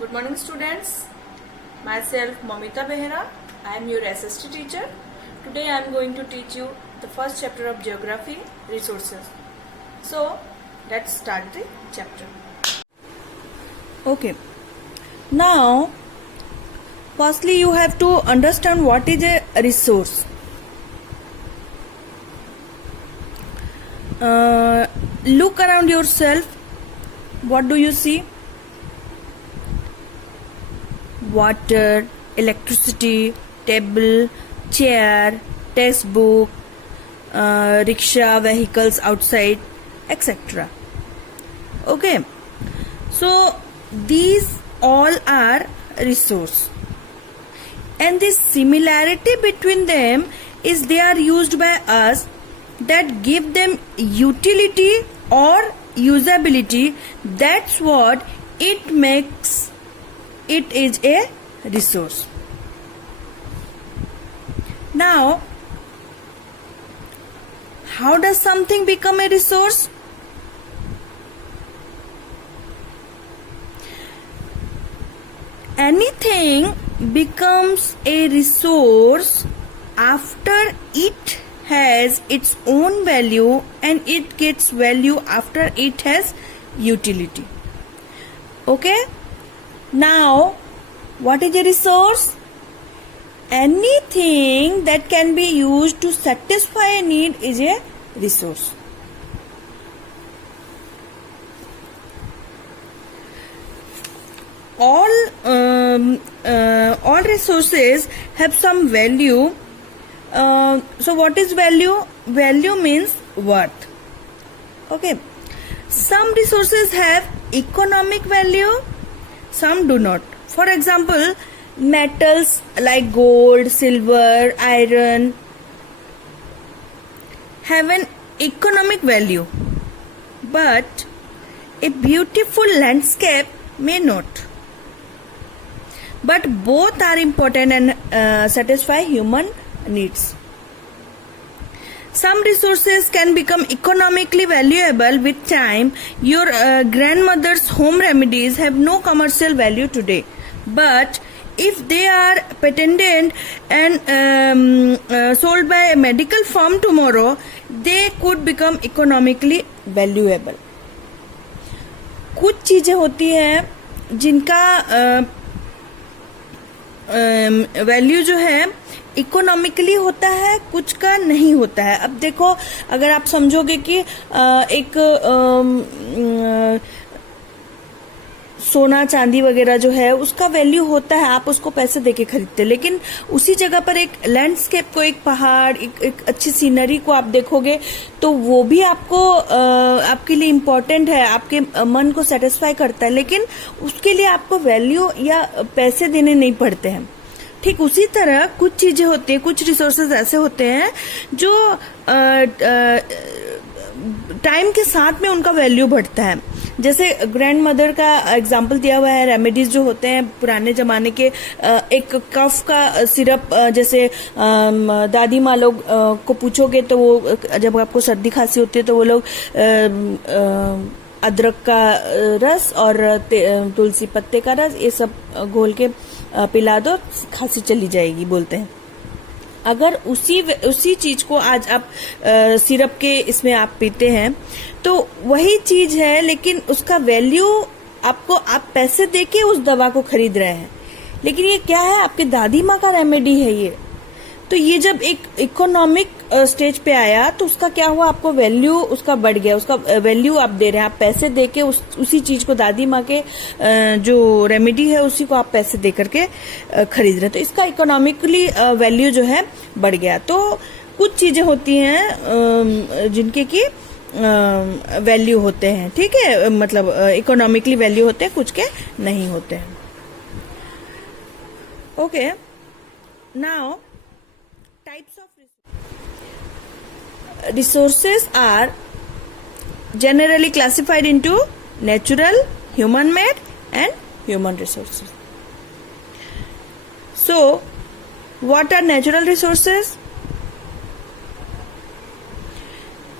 Good morning, students. Myself Mamita Behera. I am your SST teacher. Today I am going to teach you the first chapter of Geography, Resources. So let's start the chapter. Okay. Now, firstly you have to understand what is a resource. Look around yourself. What do you see? Water, electricity, table, chair, textbook, rickshaw, vehicles outside, etc. Okay. So these all are resource, and the similarity between them is they are used by us that give them utility or usability. That's what it makes it is a resource. Now, how does something become a resource? Anything becomes a resource after it has its own value, and it gets value after it has utility. Okay? Now, what is a resource? Anything that can be used to satisfy a need is a resource. All resources have some value. So what is value? Value means worth. Okay. Some resources have economic value, some do not. For example, metals like gold, silver, iron have an economic value, but a beautiful landscape may not. But both are important and satisfy human needs. Some resources can become economically valuable with time. Your grandmother's home remedies have no commercial value today, but if they are patented and sold by a medical firm tomorrow, they could become economically valuable. कुछ चीजें होती हैं जिनका value जो है economically होता है, कुछ का नहीं होता है. अब देखो, अगर आप समझोगे कि एक सोना चांदी वगैरह जो है उसका वैल्यू होता है, आप उसको पैसे देके खरीदते, लेकिन उसी जगह पर एक लैंडस्केप को, एक पहाड़, एक अच्छी सीनरी को आप देखोगे तो वो भी आपको आपके लिए इम्पोर्टेंट है, आपके मन को सेटिस्फाई करता है, लेकिन उसके लिए आपको वैल्यू या पैसे देने नहीं पड़ते हैं. ठीक उसी तरह कुछ चीजें होती हैं, कुछ रिसोर्सेज ऐसे होते हैं जो टाइम के साथ में उनका वैल्यू बढ़ता है. जैसे ग्रैंड मदर का एग्जाम्पल दिया हुआ है. रेमेडीज जो होते हैं पुराने जमाने के, एक कफ का सिरप, जैसे दादी माँ लोग को पूछोगे तो वो, जब आपको सर्दी खांसी होती है तो वो लोग अदरक का रस और तुलसी पत्ते का रस, ये सब घोल के पिला दो, खांसी चली जाएगी बोलते हैं. अगर उसी चीज को आज आप सिरप के इसमें आप पीते हैं तो वही चीज है, लेकिन उसका वैल्यू आपको, आप पैसे देके उस दवा को खरीद रहे हैं, लेकिन ये क्या है, आपके दादी माँ का रेमेडी है ये. तो ये जब एक इकोनॉमिक स्टेज पे आया तो उसका क्या हुआ, आपको वैल्यू उसका बढ़ गया, उसका वैल्यू आप दे रहे हैं, आप पैसे देके उसी चीज को, दादी माँ के जो रेमेडी है उसी को आप पैसे दे करके खरीद रहे हैं, तो इसका इकोनॉमिकली वैल्यू जो है बढ़ गया. तो कुछ चीजें होती हैं जिनके की वैल्यू होते हैं, ठीक है, मतलब इकोनॉमिकली वैल्यू होते हैं, कुछ के नहीं होते हैं. Okay. Now, types of resources are generally classified into natural, human made and human resources. So, what are natural resources?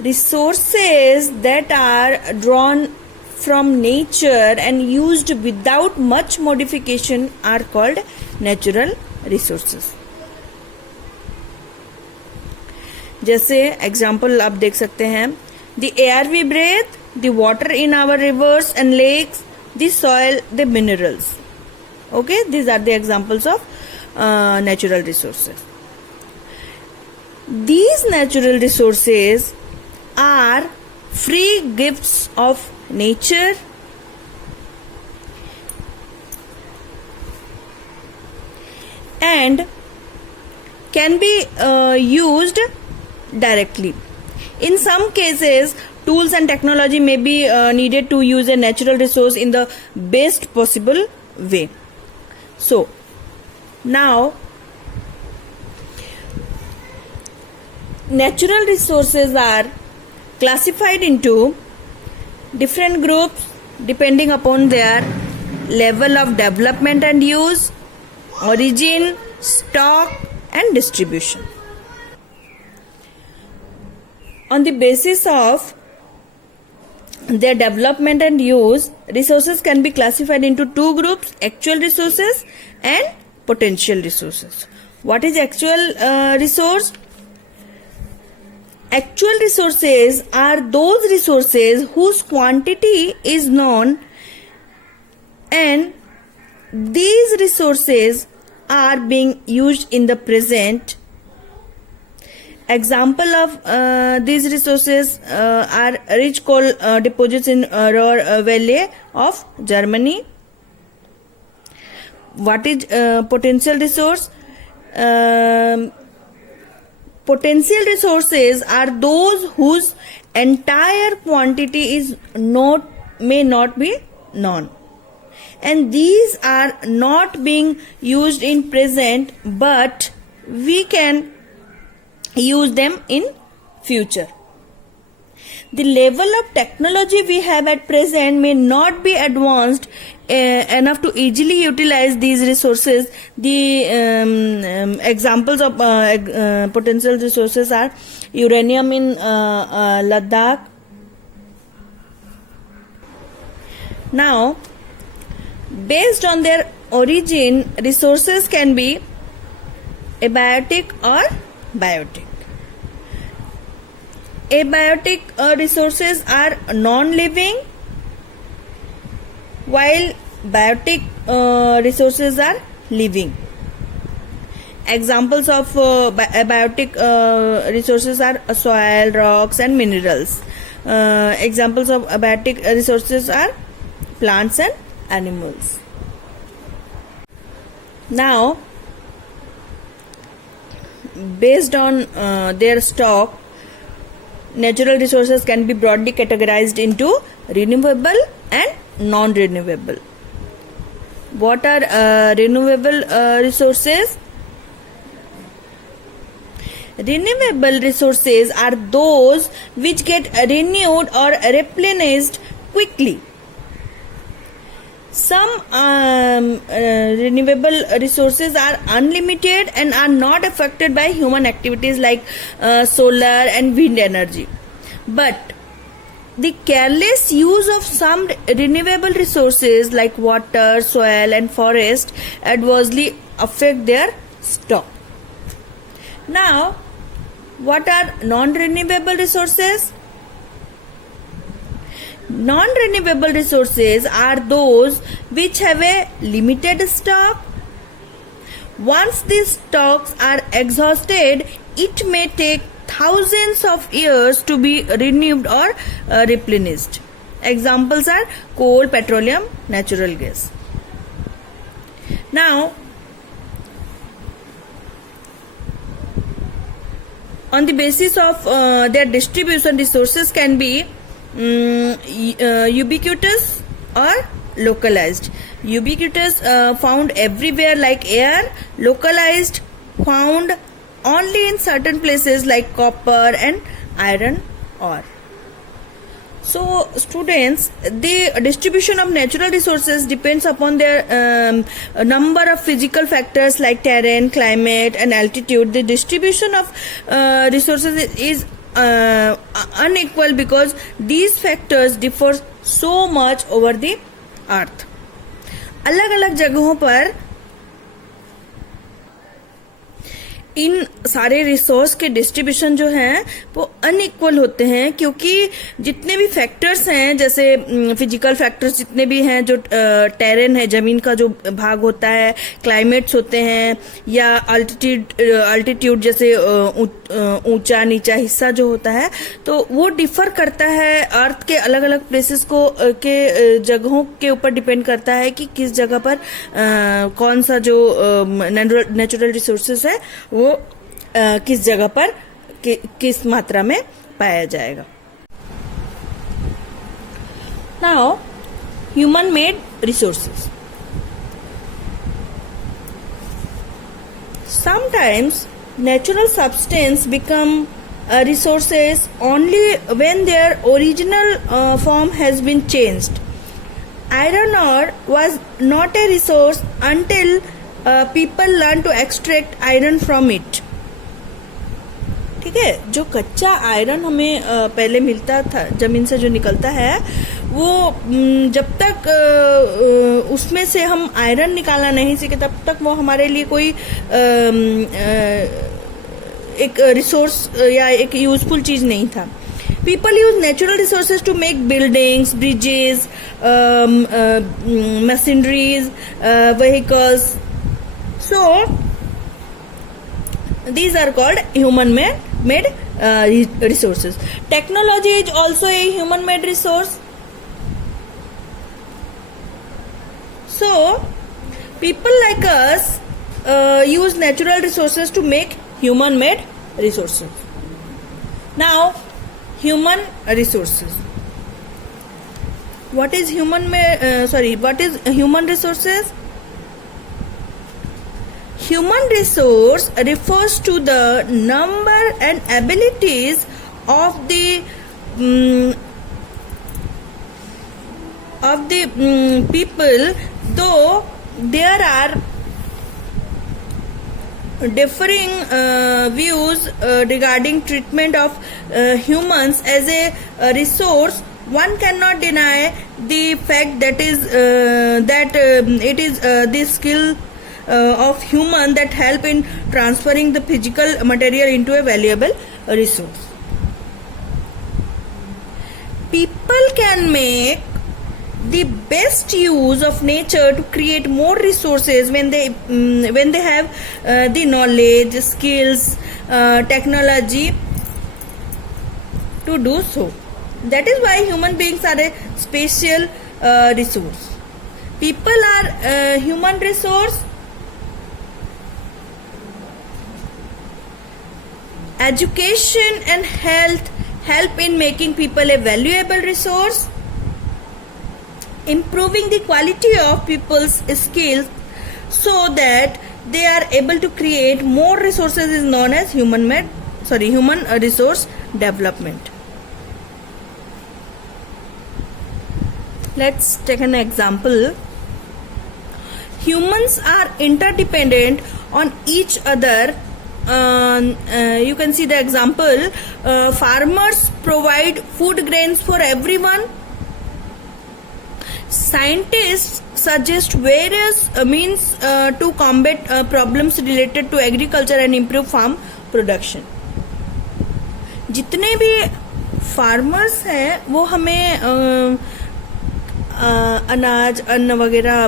Resources that are drawn from nature and used without much modification are called natural resources. जैसे example आप देख सकते हैं, the air we breathe, the water in our rivers and lakes, the soil, the minerals. Okay, these are the examples of natural resources. These natural resources are free gifts of nature and can be used directly. In some cases, tools and technology may be needed to use a natural resource in the best possible way. So, now natural resources are classified into different groups depending upon their level of development and use, origin, stock and distribution. On the basis of their development and use, resources can be classified into two groups: actual resources and potential resources. What is actual resource? Actual resources are those resources whose quantity is known, and these resources are being used in the present. Example of these resources are rich coal deposits in Ruhr Valley of Germany. What is potential resource? Potential resources are those whose entire quantity is may not be known, and these are not being used in present, but we can use them in future. The level of technology we have at present may not be advanced enough to easily utilize these resources. The examples of potential resources are uranium in Ladakh. Now, based on their origin, resources can be abiotic or biotic. Abiotic resources are non-living, while biotic resources are living. Examples of abiotic resources are soil, rocks and minerals. Examples of abiotic resources are plants and animals. Now, based on their stock, natural resources can be broadly categorized into renewable and non-renewable. What are renewable resources? Renewable resources are those which get renewed or replenished quickly. Some renewable resources are unlimited and are not affected by human activities like solar and wind energy. But the careless use of some renewable resources like water, soil and forest adversely affect their stock. Now, what are non-renewable resources? Non-renewable resources are those which have a limited stock. Once these stocks are exhausted, it may take thousands of years to be renewed or replenished. Examples are coal, petroleum, natural gas. Now, on the basis of their distribution, resources can be ubiquitous or localized. Ubiquitous, found everywhere like air. Localized, found only in certain places like copper and iron ore. So students, the distribution of natural resources depends upon their number of physical factors like terrain, climate and altitude. The distribution of resources is unequal because these factors differ so much over the earth. अलग अलग जगहों पर इन सारे resource के distribution जो हैं वो unequal होते हैं, क्योंकि जितने भी फैक्टर्स हैं, जैसे फिजिकल फैक्टर्स जितने भी हैं, जो टेरेन है, जमीन का जो भाग होता है, क्लाइमेट्स होते हैं, या अल्टीट्यूड जैसे ऊंचा नीचा हिस्सा जो होता है, तो वो डिफर करता है अर्थ के अलग अलग प्लेसेस को के जगहों के ऊपर डिपेंड करता है कि किस जगह पर कौन सा जो नेचुरल रिसोर्सेस है वो किस जगह पर किस मात्रा में पाया जाएगा. Now human made resources. Sometimes natural substance become resources only when their original form has been changed. Iron ore was not a resource until people learned to extract iron from it. ठीक है, जो कच्चा iron हमें पहले मिलता था, जमीन से जो निकलता है, वो जब तक उसमें से हम आयरन निकालना नहीं सीखे तब तक वो हमारे लिए कोई एक रिसोर्स या एक यूजफुल चीज नहीं था. People use natural resources to make buildings, bridges, machineries, vehicles. So these are called human-made resources. Technology is also a human-made resource. So people like us use natural resources to make human-made resources. Now, human resources. What is what is human resources? Human resource refers to the number and abilities of the people, though there are differing views regarding treatment of humans as a resource. One cannot deny the fact that it is the skill of human that help in transferring the physical material into a valuable resource. People can make the best use of nature to create more resources when they have the knowledge, skills, technology to do so. That is why human beings are a special resource. People are human resource. Education and health help in making people a valuable resource. Improving the quality of people's skills so that they are able to create more resources is known as human resource development. Let's take an example. Humans are interdependent on each other. You can see the example. Farmers provide food grains for everyone. Scientists suggest various means to combat problems related to agriculture and improve farm production. जितने भी farmers हैं वो हमें अनाज, अन्न वगैरह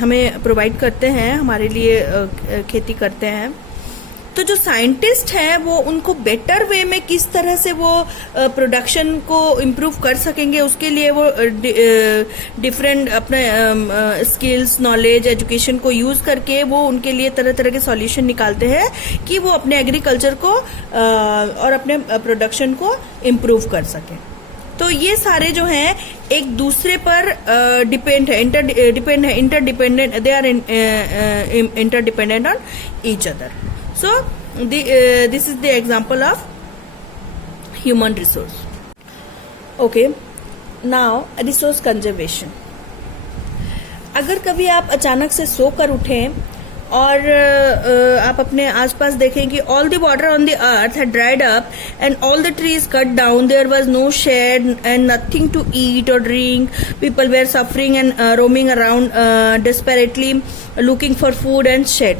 हमें provide करते हैं, हमारे लिए खेती करते हैं. तो जो साइंटिस्ट हैं वो उनको बेटर वे में किस तरह से वो प्रोडक्शन को इम्प्रूव कर सकेंगे, उसके लिए वो डिफरेंट अपने स्किल्स, नॉलेज, एजुकेशन को यूज करके वो उनके लिए तरह तरह के सॉल्यूशन निकालते हैं कि वो अपने एग्रीकल्चर को और अपने प्रोडक्शन को इम्प्रूव कर सकें. तो ये सारे जो हैं एक दूसरे पर डिपेंड है, interdependent, they are interdependent on each other. So, this is the example of human resource. Okay, now resource conservation. अगर कभी आप अचानक से सोकर उठें और आप अपने आसपास देखें कि all the water on the earth had dried up and all the trees cut down, there was no shade and nothing to eat और drink, people were suffering and roaming around desperately looking for food and shade.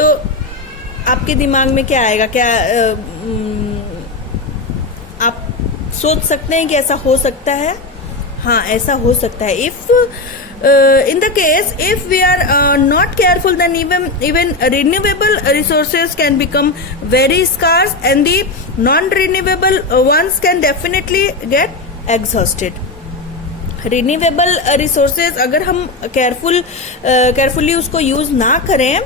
तो आपके दिमाग में क्या आएगा? क्या आप सोच सकते हैं कि ऐसा हो सकता है? हाँ, ऐसा हो सकता है। If in the case if we are not careful, then even renewable resources can become very scarce and the non renewable ones can definitely get exhausted. Renewable resources अगर हम केयरफुली उसको यूज ना करें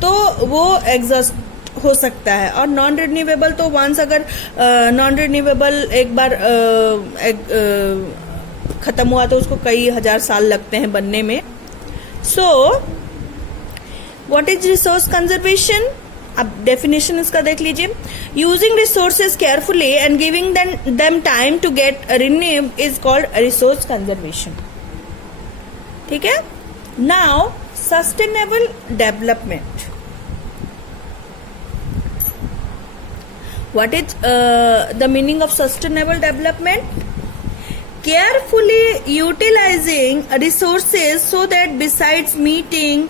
तो वो एग्जॉस्ट हो सकता है। और नॉन रिन्यूएबल तो वंस अगर नॉन रिन्यूएबल एक बार खत्म हुआ तो उसको कई हजार साल लगते हैं बनने में। So what is resource conservation? अब डेफिनेशन इसका देख लीजिए। Using resources carefully and giving them time to get renewed is called resource conservation. ठीक है। Now sustainable development. What is the meaning of sustainable development? Carefully utilizing resources so that besides meeting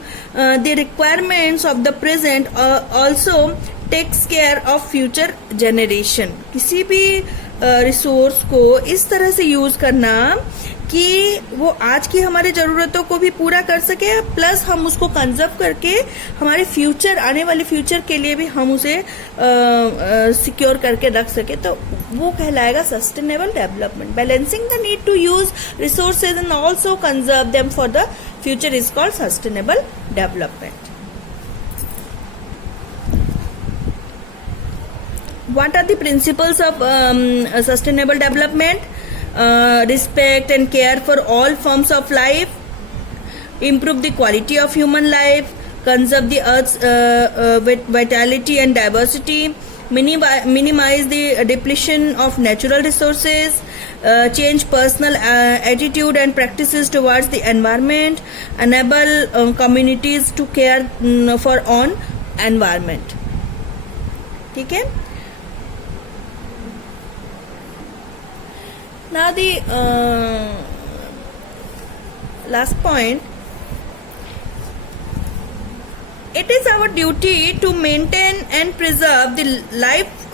the requirements of the present also takes care of future generation. किसी भी resource को इस तरह से use करना कि वो आज की हमारी जरूरतों को भी पूरा कर सके, प्लस हम उसको कंजर्व करके हमारे फ्यूचर, आने वाले फ्यूचर के लिए भी हम उसे सिक्योर करके रख सके, तो वो कहलाएगा sustainable development. Balancing the need to use resources and also conserve them for the future is called sustainable development. What are the principles of sustainable development? Respect and care for all forms of life, improve the quality of human life, conserve the earth's vitality and diversity, minimize the depletion of natural resources, change personal attitude and practices towards the environment, enable communities to care for on environment. ठीक है। Now the last point, it is our duty to maintain and preserve the life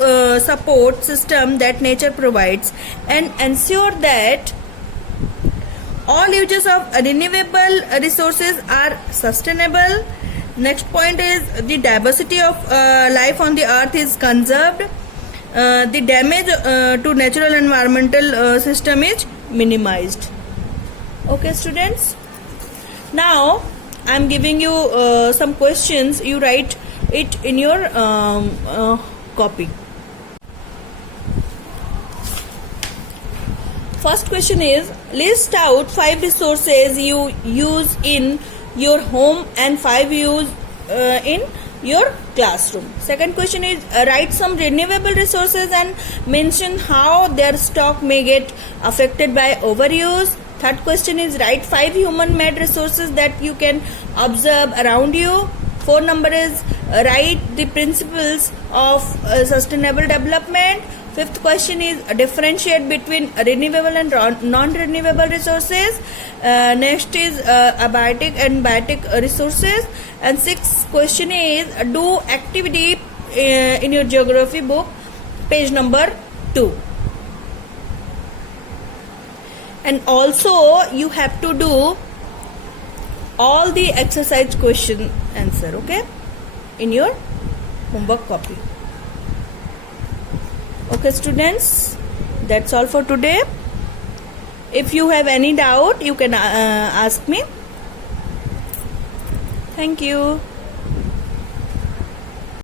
support system that nature provides and ensure that all uses of renewable resources are sustainable. Next point is the diversity of life on the earth is conserved. The damage to natural environmental system is minimized. Okay, students. Now I am giving you some questions. You write it in your copy. First question is, list out 5 resources you use in your home and 5 use in your classroom. Second question is, write some renewable resources and mention how their stock may get affected by overuse. Third question is, write 5 human made resources that you can observe around you. 4 number is, write the principles of sustainable development. Fifth question is, differentiate between renewable and non-renewable resources. Next is abiotic and biotic resources. And sixth question is, do activity in your geography book, page number 2. And also you have to do all the exercise question answer, okay, in your homework copy. Okay, students, that's all for today. If you have any doubt, you can ask me. Thank you.